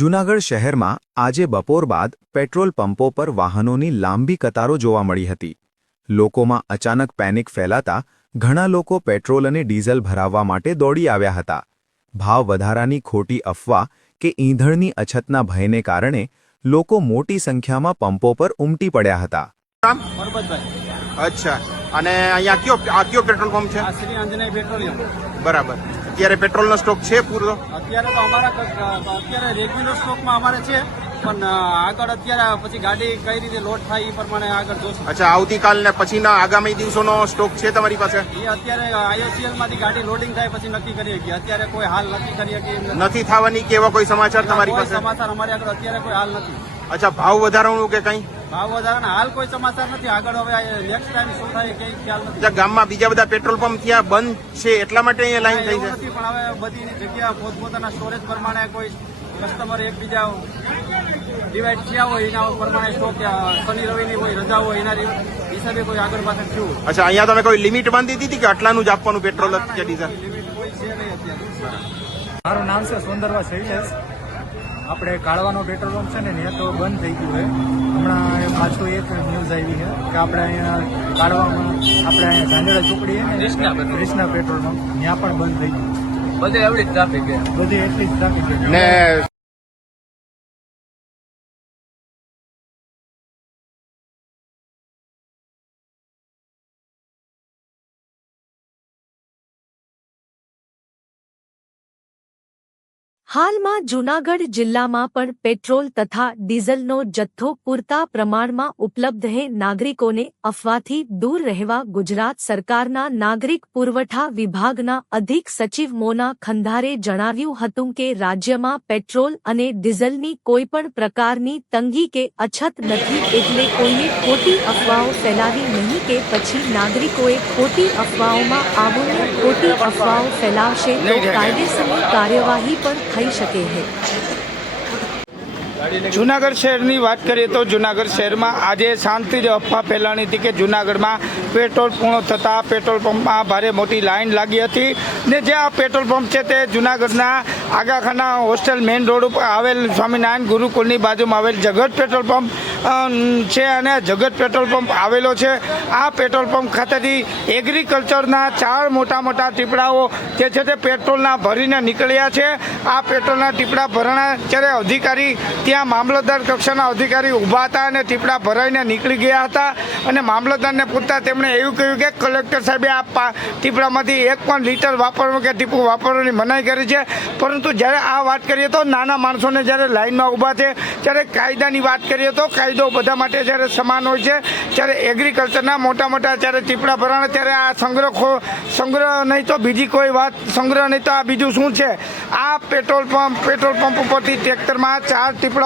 જૂનાગઢ શહેરમાં આજે બપોર બાદ પેટ્રોલ પંપો પર વાહનોની લાંબી કતારો જોવા મળી હતી। લોકોમાં અચાનક પેનિક ફેલાતા ઘણા લોકો પેટ્રોલ અને ડીઝલ ભરાવવા માટે દોડી આવ્યા હતા। ભાવ વધારાની ખોટી અફવા કે ઈંધણની અછતના ભયને કારણે લોકો મોટી સંખ્યામાં પંપો પર ઉમટી પડ્યા હતા। અચ્છા, અને અહીંયા કયો પેટ્રોલ પંપ છે? શ્રી આંજનેય પેટ્રોલિયમ। બરાબર। અત્યારે પેટ્રોલનો સ્ટોક છે પૂરો? અત્યારે તો અત્યારે રેગ્યુલર સ્ટોકમાં અમારે છે, પણ આગળ અત્યારે પછી ગાડી કઈ રીતે લોડ થાય એ પ્રમાણે આગળ જોશું। અચ્છા, આવતીકાલ ને પછીના આગામી દિવસોનો સ્ટોક છે તમારી પાસે? એ અત્યારે IOCL માંથી ગાડી લોડિંગ થાય પછી નક્કી કરી શકીએ, અત્યારે કોઈ હાલ નથી કરી શકીએ। નથી થવાની કે એવા કોઈ સમાચાર તમારી પાસે? સમાચાર અમારી આગળ અત્યારે કોઈ હાલ નથી। અચ્છા, ભાવ વધારાનું કે કઈ? ભાવ વધારાના હાલ કોઈ સમાચાર નથી, આગળ હવે નેક્સ્ટ ટાઈમ શું થાય કઈ ખ્યાલ નથી। અચ્છા, ગામમાં બીજા બધા પેટ્રોલ પંપ ત્યાં બંધ છે એટલા માટે અહીંયા લાઈન થઈ છે? પણ હવે બધી જગ્યા પોતપોતાના સ્ટોરેજ પ્રમાણે કોઈ કસ્ટમર એકબીજા ડિવાઈડ થયા હોય એના પ્રમાણે સ્ટોક શનિ રવિની કોઈ રજા હોય એના હિસાબે કોઈ આગળ પાછળ થયું। અચ્છા, અહીંયા તમે કોઈ લિમિટ બાંધી દીધી કે આટલાનું જ આપવાનું પેટ્રોલ કે ડીઝલ? લિમિટ કોઈ છે નહીં અત્યારે। મારું નામ છે સુંદરવા શૈલેષ। આપણે કાળવાનો પેટ્રોલ પંપ છે ને ત્યાં તો બંધ થઈ ગયું છે। હમણાં પાછું એક ન્યૂઝ આવી છે કે આપણે અહીંયા કાળવામાં આપણે અહીંયા ઝાંઝડા ચોકડી છે ને ક્રિષ્ના પેટ્રોલ પંપ ત્યાં પણ બંધ થઈ ગયું। બધે એવડી ટ્રાફિક છે, બધી એટલી જ ટ્રાફિક છે ને હાલમાં જૂનાગઢ જિલ્લામાં પણ પેટ્રોલ તથા ડીઝલનો જથ્થો પૂરતા પ્રમાણમાં ઉપલબ્ધ છે। નાગરિકોને અફવાથી દૂર રહેવા ગુજરાત સરકારના નાગરિક પુરવઠા વિભાગના અધિક સચિવ મોના ખંધારે જણાવ્યું હતું કે રાજ્યમાં પેટ્રોલ અને ડીઝલની કોઈપણ પ્રકારની તંગી કે અછત નથી, એટલે કોઈએ ખોટી અફવાઓ ફેલાવી નહીં કે પછી નાગરિકોએ ખોટી અફવાઓમાં આવીને ખોટી અફવાઓ ફેલાવશે તો કાયદેસરની કાર્યવાહી પણ થઈ શકે છે। જૂનાગઢ શહેરની વાત કરીએ તો જૂનાગઢ શહેરમાં આજે શાંતિથી અફવા ફેલાણી હતી કે જૂનાગઢમાં પેટ્રોલ પૂર્ણ થતાં પેટ્રોલ પંપમાં ભારે મોટી લાઈન લાગી હતી ને જે આ પેટ્રોલ પંપ છે તે જૂનાગઢના આગાખાના હોસ્ટેલ મેઇન રોડ ઉપર આવેલ સ્વામિનારાયણ ગુરુકુળની બાજુમાં આવેલ જગત પેટ્રોલ પંપ છે અને જગત પેટ્રોલ પંપ આવેલો છે। આ પેટ્રોલ પંપ ખાતેથી એગ્રીકલ્ચરના 4 મોટા ટીપડાઓ જે છે તે પેટ્રોલના ભરીને નીકળ્યા છે। આ પેટ્રોલના ટીપડા ભરાણા ત્યારે અધિકારી ત્યાં મામલતદાર કક્ષાના અધિકારી ઊભા હતા અને ટીપડા ભરાઈને નીકળી ગયા હતા અને મામલતદારને પૂછતા તેમણે એવું કહ્યું કે કલેક્ટર સાહેબે આ ટીપડામાંથી 1 પણ લીટર વાપરવું કે ટીપું વાપરવાની મનાઈ કરી છે। પરંતુ જ્યારે આ વાત કરીએ તો નાના માણસોને જ્યારે લાઇનમાં ઊભા છે ત્યારે કાયદાની વાત કરીએ તો કાયદો બધા માટે જ્યારે સમાન હોય છે, ત્યારે એગ્રીકલ્ચરના મોટા જ્યારે ટીપડા ભરાણા ત્યારે આ સંગ્રહ નહીં તો બીજી કોઈ વાત, સંગ્રહ નહીં તો આ બીજું શું છે? આ પેટ્રોલ પંપ ઉપરથી ટ્રેક્ટરમાં 4 ટીપડાઓ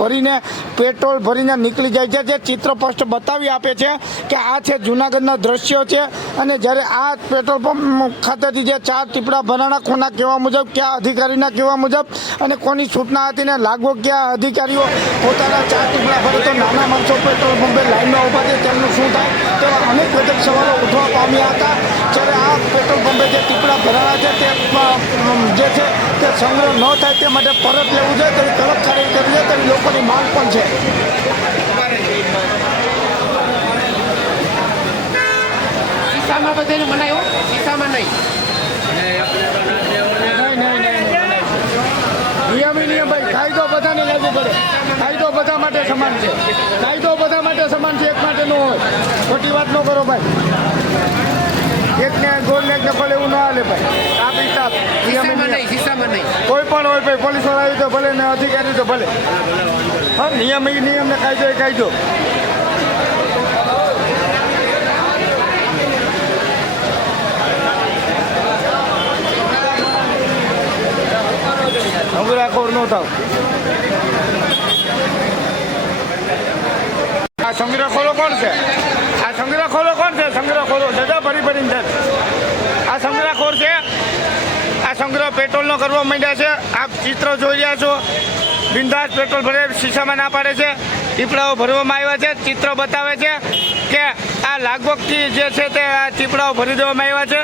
ભરીને પેટ્રોલ ભરીને નીકળી જાય છે। જે ચિત્ર સ્પષ્ટ બતાવી આપે છે કે આ છે જૂનાગઢના દ્રશ્યો છે અને જ્યારે આ પેટ્રોલ પંપ ખાતેથી જે 4 ટીપડા ભરાણા કોના કહેવા મુજબ, કયા અધિકારીના કહેવા મુજબ અને કોની સૂચના હતી ને લાગવો કયા અધિકારીઓ પોતાના 4 ટીપડા ભરે તો નાના માણસો પેટ્રોલ પંપે લાઈનમાં ઊભા છે તેમનું શું થાય તેવા અનેક વધુ સવાલો ઉઠવા પામ્યા હતા। જ્યારે આ પેટ્રોલ પંપે જે ટીપડા ભરાણા છે તે જે છે તે સંગ્રહ ન થાય તે માટે પરત લેવું જોઈએ તેવી કડક કાર્યવાહી કરવી જોઈએ તેવી લોકોની માંગ પણ છે। શીશામાં બધાને મનાયો, શીશામાં નહીં। નિયમ ભાઈ, કાયદો બધાને લાગુ પડે, કાયદો બધા માટે સમાન છે, કાયદો બધા માટે સમાન છે, એક માટે ન હોય। ખોટી વાત ન કરો ભાઈ, એકને ગોળ ને એકને ફળ એવું ન હાલે ભાઈ। શીશામાં નહીં। કોઈ પણ હોય ભાઈ, પોલીસ વાળા આવી તો ભલે ને અધિકારી તો ભલે, હા નિયમ એ નિયમ ને કાયદો એ કાયદો। સંગ્રહખોર ન થાવ। આ સંગ્રહખોરો કોણ છે? આ સંગ્રહખોરો કોણ છે? સંગ્રહખોરો જગા ભરીને છે। આ સંગ્રહખોર છે। આ સંગ્રહ પેટ્રોલનો કરવા માંડ્યા છે। આપ ચિત્ર જોઈ રહ્યા છો, બિંદાસ પેટ્રોલ ભરે, શીશામાં ના પાડે છે, ટીપડાઓ ભરવામાં આવ્યા છે। ચિત્ર બતાવે છે કે આ લાગવગથી જે છે તે આ ટીપડાઓ ભરી દેવામાં આવ્યા છે।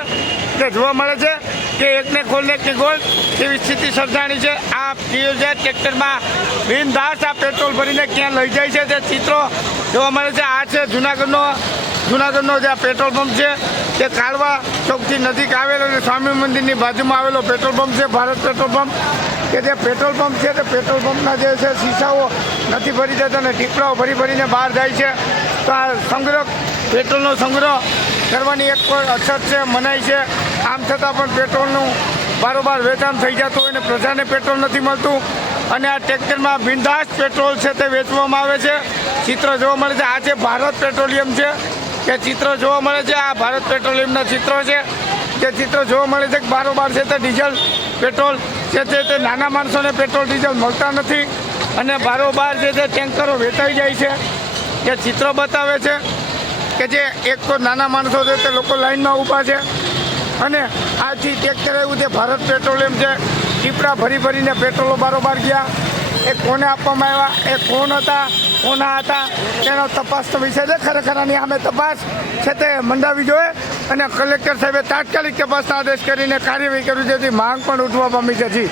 તે જોવા મળે છે કે એકને ખોલ ને એકની ગોળ તેવી સ્થિતિ સર્જાણી છે. આ પીયુઝેડ ટ્રેક્ટરમાં બિનદાસ આ પેટ્રોલ ભરીને ક્યાં લઈ જાય છે તે ચિત્રો જોવા મળે છે. આ છે જુનાગઢનો જે આ પેટ્રોલ પંપ છે તે કાળવા ચોકથી નજીક આવેલો અને સ્વામી મંદિરની બાજુમાં આવેલો પેટ્રોલ પંપ છે, ભારત પેટ્રોલ પંપ. કે જે પેટ્રોલ પંપ છે તે પેટ્રોલ પંપના જે છે શીશાઓ નથી ભરી જતા અને ટીપડાઓ ભરીને બહાર જાય છે. તો આ પેટ્રોલનો સંગ્રહ કરવાની એક અછત છે, મનાઈ છે. આમ છતાં પણ પેટ્રોલનું બારોબાર વેચાણ થઈ જતું હોય અને પ્રજાને પેટ્રોલ નથી મળતું અને આ ટ્રેક્ટરમાં બિનદાસ પેટ્રોલ છે તે વેચવામાં આવે છે. ચિત્ર જોવા મળે છે. આ છે ભારત પેટ્રોલિયમ છે કે ચિત્ર જોવા મળે છે. આ ભારત પેટ્રોલિયમના ચિત્રો છે. જે ચિત્ર જોવા મળે છે કે બારોબાર છે તે ડીઝલ પેટ્રોલ છે તે નાના માણસોને પેટ્રોલ ડીઝલ મળતા નથી અને બારોબાર છે તે ટેન્કરો વેચાઈ જાય છે. જે ચિત્રો બતાવે છે કે જે એક તો નાના માણસો છે તે લોકો લાઈનમાં ઊભા છે અને આથી ટ્રેક્ટર આવ્યું તે ભારત પેટ્રોલિયમ છે. ટીપડા ભરીને પેટ્રોલો બારોબાર ગયા. એ કોને આપવામાં આવ્યા, એ કોણ હતા, કોના હતા તેનો તપાસનો વિષય છે. ખરેખર આની સામે તપાસ છે તે મંડાવી જોઈએ અને કલેક્ટર સાહેબે તાત્કાલિક તપાસના આદેશ કરીને કાર્યવાહી કરવી જેથી માંગ પણ ઉઠવા પામી છે. જી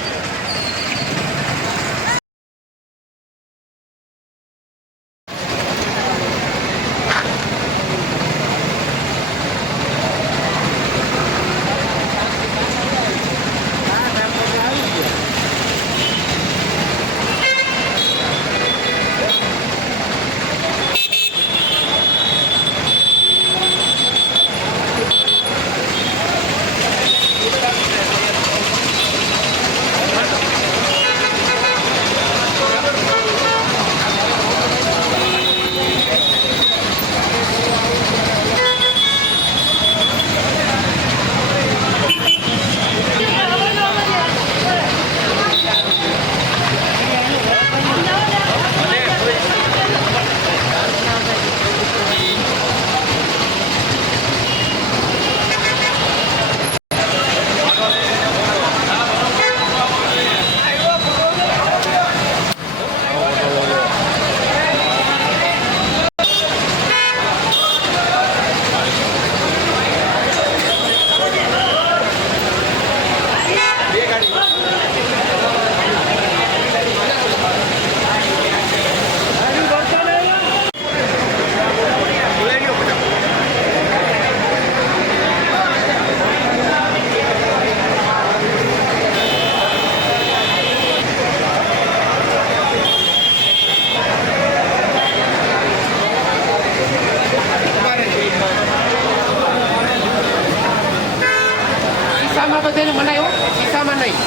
શીશામાં બધાને મનાય હો, શીશામાં નહીં.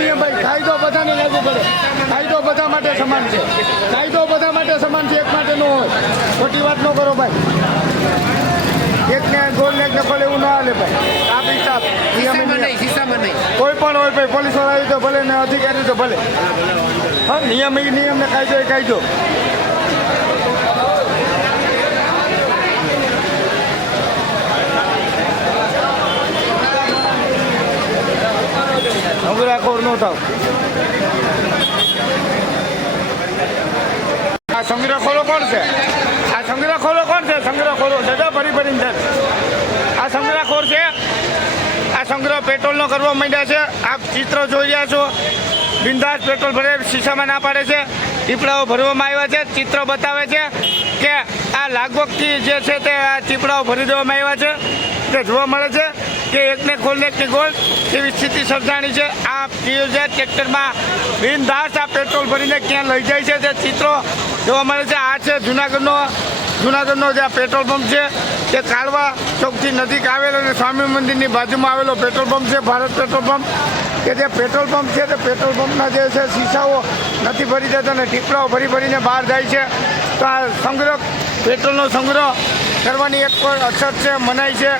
નિયમ ભાઈ, કાયદો બધાને લાગુ પડે. કાયદો બધા માટે સમાન છે. કાયદો બધા માટે સમાન છે, એક માટે ન હોય. ખોટી વાત ન કરો ભાઈ. એકને ગોળ ને એકને ફળ એવું ન હાલે ભાઈ. આ બી સાફ શીશામાં નહીં, શીશામાં નહીં. કોઈ પણ હોય ભાઈ, પોલીસ વાળા આવી તો ભલે ને અધિકારી તો ભલે. હા, નિયમ એ નિયમ ને કાયદો એ કાયદો. સંગ્રહખોર નો થાવ. આ સંગ્રહખોરો કોણ છે? આ સંગ્રહખોરો કોણ છે? સંગ્રહખોરો છે ભરીને છે. આ સંગ્રહખોર છે. આ સંગ્રહ પેટ્રોલનો કરવા માંડ્યા છે. આપ ચિત્ર જોઈ રહ્યા છો. બિનદાસ પેટ્રોલ ભરે, શીશામાં ના પાડે છે. ટીપડાઓ ભરવામાં આવ્યા છે. ચિત્ર બતાવે છે કે આ લાગવગથી જે છે તે આ ટીપડાઓ ભરી દેવામાં આવ્યા છે. તે જોવા મળે છે કે એકને ખોલ ને એકને ગોળ તેવી સ્થિતિ સર્જાણી છે. આ પીયુઝેડ ટ્રેક્ટરમાં બિનદાસ આ પેટ્રોલ ભરીને ક્યાં લઈ જાય છે તે ચિત્રો જોવા મળે છે. આ છે જુનાગઢનો જે આ પેટ્રોલ પંપ છે તે કાળવા ચોકથી નજીક આવેલો અને સ્વામી મંદિરની બાજુમાં આવેલો પેટ્રોલ પંપ છે, ભારત પેટ્રોલ પંપ. કે જે પેટ્રોલ પંપ છે તે પેટ્રોલ પંપના જે છે શીશાઓ નથી ભરી જતા અને ટીપડાઓ ભરીને બહાર જાય છે. તો આ પેટ્રોલનો સંગ્રહ કરવાની એક અછત છે, મનાઈ છે.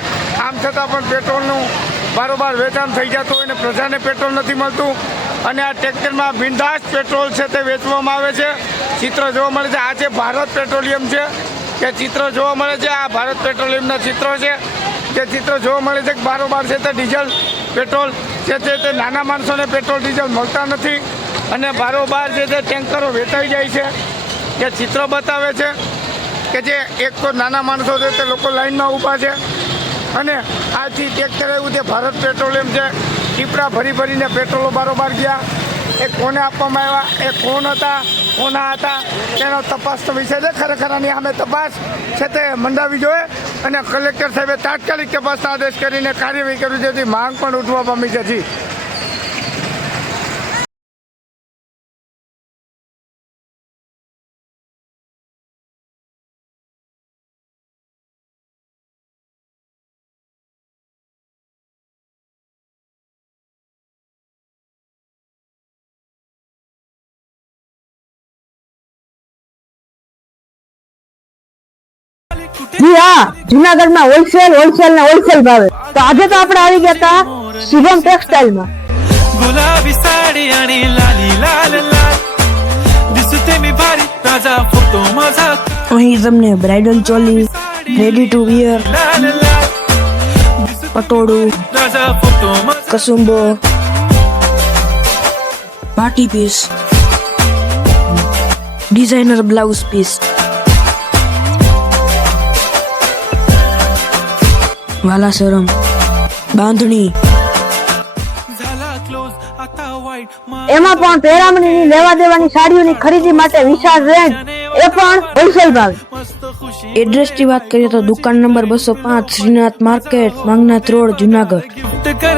આમ છતાં પણ પેટ્રોલનું બારોબાર વેચાણ થઈ જતું હોય અને પ્રજાને પેટ્રોલ નથી મળતું અને આ ટ્રેક્ટરમાં બિનદાસ પેટ્રોલ છે તે વેચવામાં આવે છે. ચિત્ર જોવા મળે છે. આ છે ભારત પેટ્રોલિયમ છે કે ચિત્ર જોવા મળે છે. આ ભારત પેટ્રોલિયમના ચિત્રો છે. જે ચિત્ર જોવા મળે છે કે બારોબાર છે તે ડીઝલ પેટ્રોલ છે તે નાના માણસોને પેટ્રોલ ડીઝલ મળતા નથી અને બારોબાર છે તે ટેન્કરો વેચાઈ જાય છે. જે ચિત્રો બતાવે છે કે જે એક તો નાના માણસો છે તે લોકો લાઈનમાં ઊભા છે અને આજથી ટ્રેક્ટર આવ્યું તે ભારત પેટ્રોલિયમ છે. ટીપડા ભરી ભરીને પેટ્રોલો બારોબાર ગયા. એ કોને આપવામાં આવ્યા, એ કોણ હતા, કોના હતા, તેનો તપાસનો વિષય છે. ખરેખર આની સામે તપાસ છે તે મંડાવી જોઈએ અને કલેક્ટર સાહેબે તાત્કાલિક તપાસના આદેશ કરીને કાર્યવાહી કરવી જેથી માંગ પણ ઉઠવા પામી છે. જી હા, જુનાગઢમાં હોલસેલ ને હોલસેલ ભાવે. તો આજે તો આપણે આવી ગયા હતા શુભમ ટેક્સટાઇલમાં. गुलाबी साडी आणि लाली लाल लाल दिसते मी भारी ताजा फोटो माझा અહીં તમને bridal choli, ready to wear, लाल लाल પટોળું, ताजा फोटो माझा કસુંબો, party piece, designer blouse piece, વાલાસરમ, બાંધણી, झाला क्लोज आता वाईट એમાં પણ પેરામણીની લેવા દેવાની સાડીઓની ખરીદી માટે વિશાળ રેન્જ, એ પણ હોલસેલ ભાવે. मस्त खुशी એડ્રેસની વાત કરીએ તો દુકાન number 205 Shrinath market, Mangnath road, Junagadh. Gift कर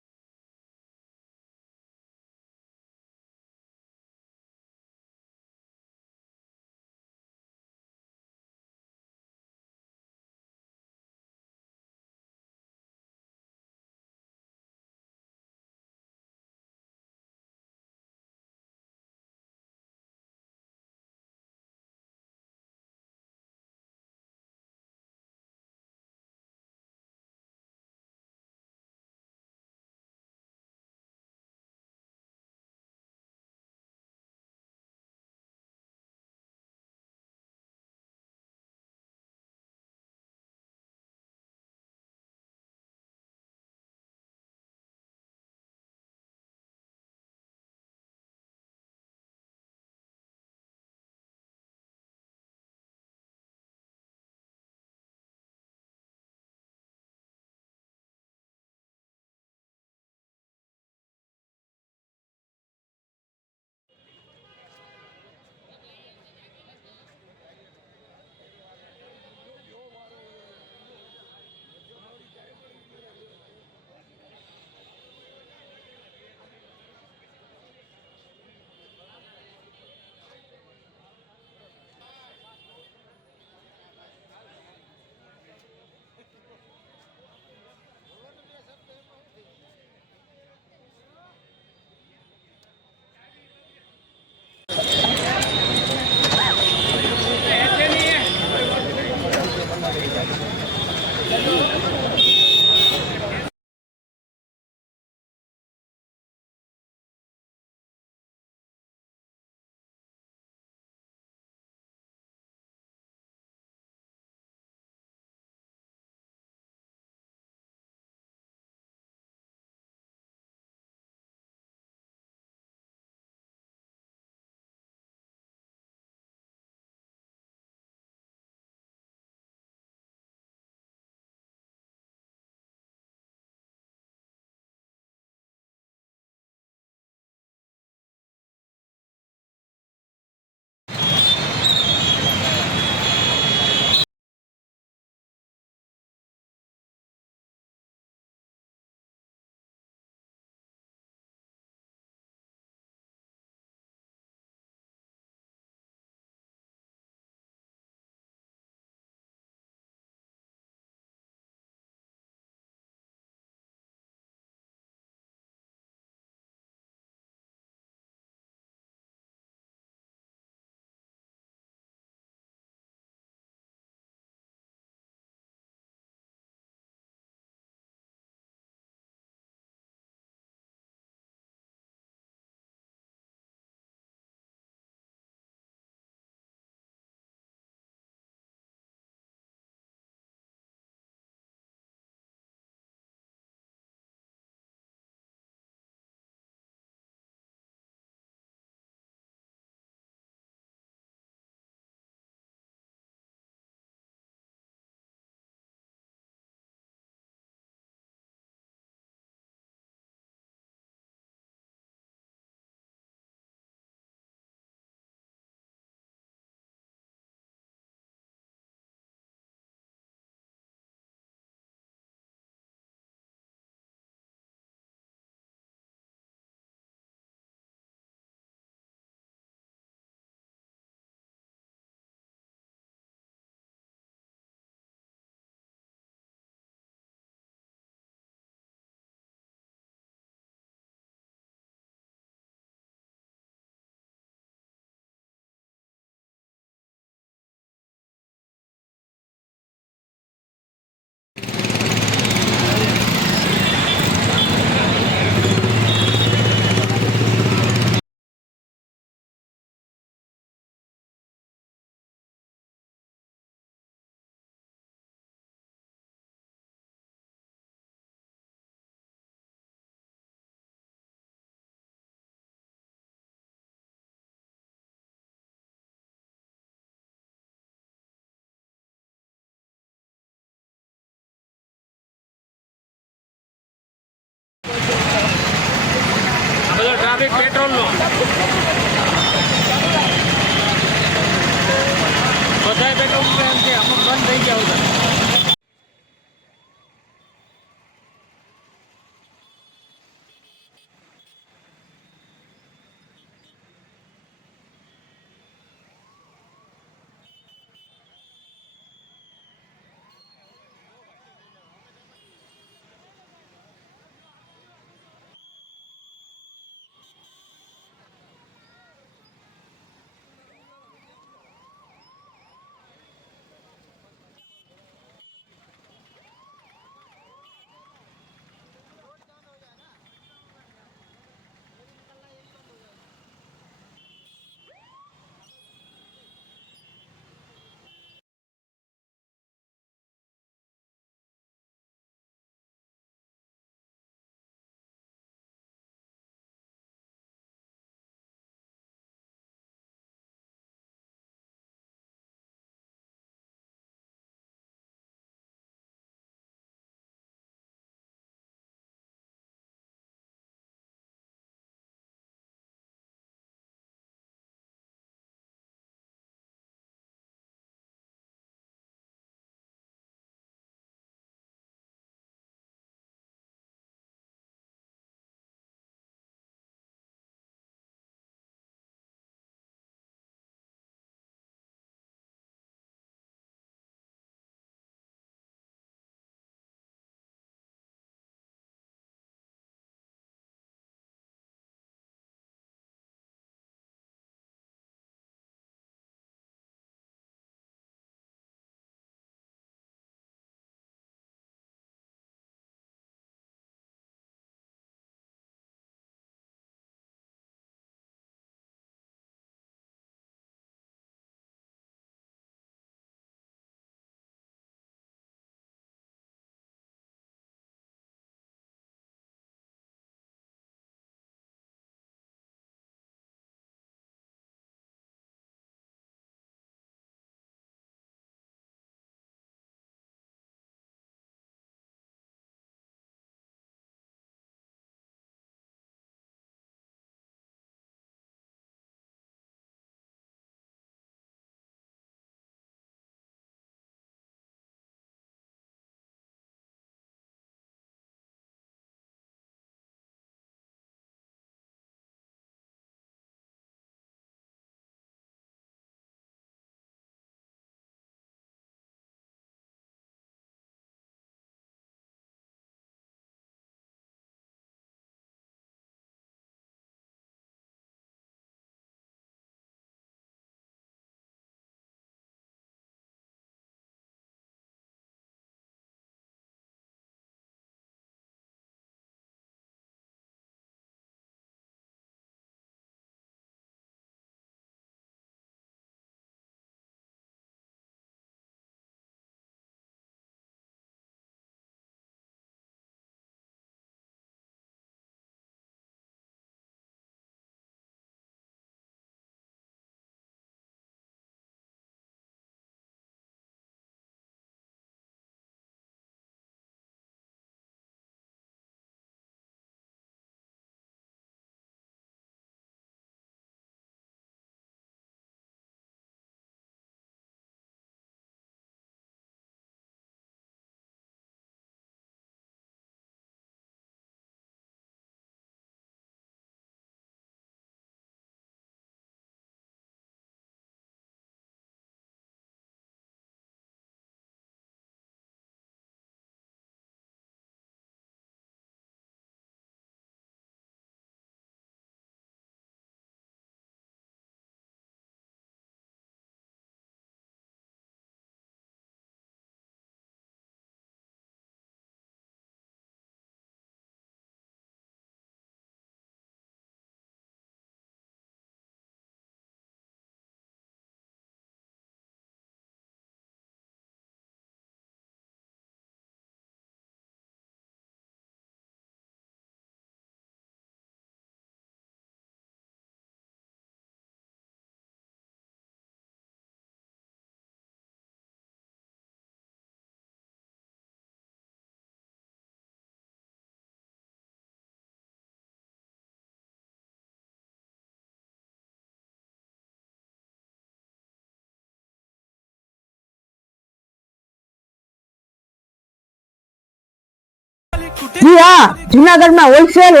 જી હા, જુનાગઢમાં હોલસેલ ને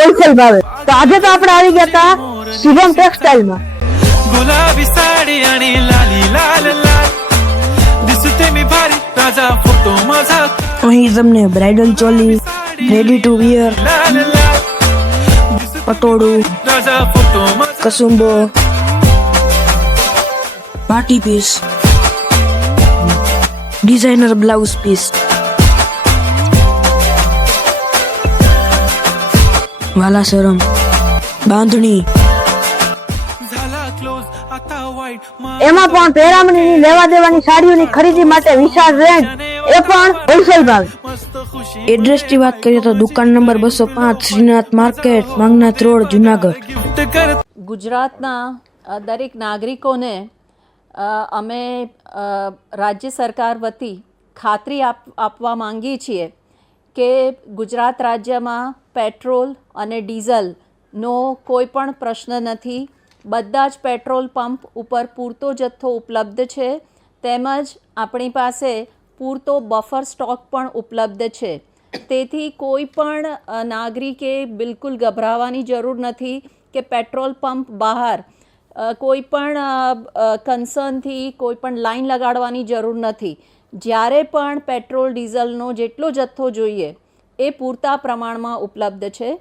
હોલસેલ ભાવે. તો આજે તો આપણે આવી ગયા હતા શુભમ ટેક્સટાઇલમાં. गुलाबी साडी आणि लाली लाल लाल दिसते मी भारी राजा फोटो माझा અહીં તમને bridal choli, ready to wear, लाल लाल પટોળું, राजा फोटो माझा કસુંબો, party piece, designer blouse piece, વાલાસરમ, બાંધણી, झाला क्लोज आता वाईट એમાં પણ પહેરામણીની લેવા દેવાની સાડીઓની ખરીદી માટે વિશાળ રેન્જ, એ પણ હોલસેલ ભાવે. मस्त खुशी એડ્રેસની વાત કરીએ તો દુકાન number 205 Shrinath market, Mangnath road, Junagadh. Gift कर ગુજરાતના દરેક નાગરિકોને અમે રાજ્ય સરકાર વતી ખાતરી આપવા માંગીએ છીએ કે ગુજરાત રાજ્યમાં પેટ્રોલ અને ડીઝલનો કોઈ પણ પ્રશ્ન નથી. બધા જ પેટ્રોલ પંપ ઉપર પૂરતો જથ્થો ઉપલબ્ધ છે, તેમજ આપણી પાસે પૂરતો બફર સ્ટોક પણ ઉપલબ્ધ છે. તેથી કોઈ પણ નાગરિકે બિલકુલ ગભરાવાની જરૂર નથી કે પેટ્રોલ પંપ બહાર કોઈ પણ કન્સર્નથી કોઈ પણ લાઈન લગાડવાની જરૂર નથી. જ્યારે પણ પેટ્રોલ ડીઝલનો જેટલો જથ્થો જોઈએ એ પૂરતા પ્રમાણમાં ઉપલબ્ધ છે.